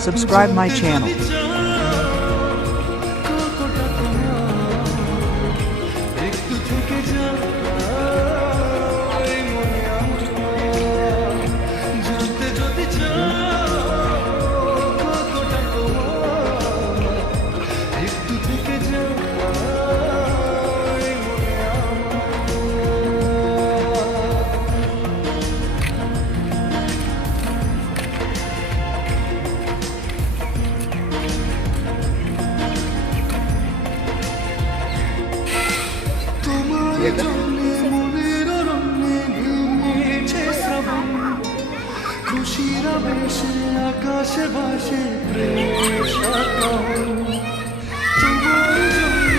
Subscribe my channel. খুশিরা বেশে আকাশে ভাসে প্রেম সাকাও তোমার জন্য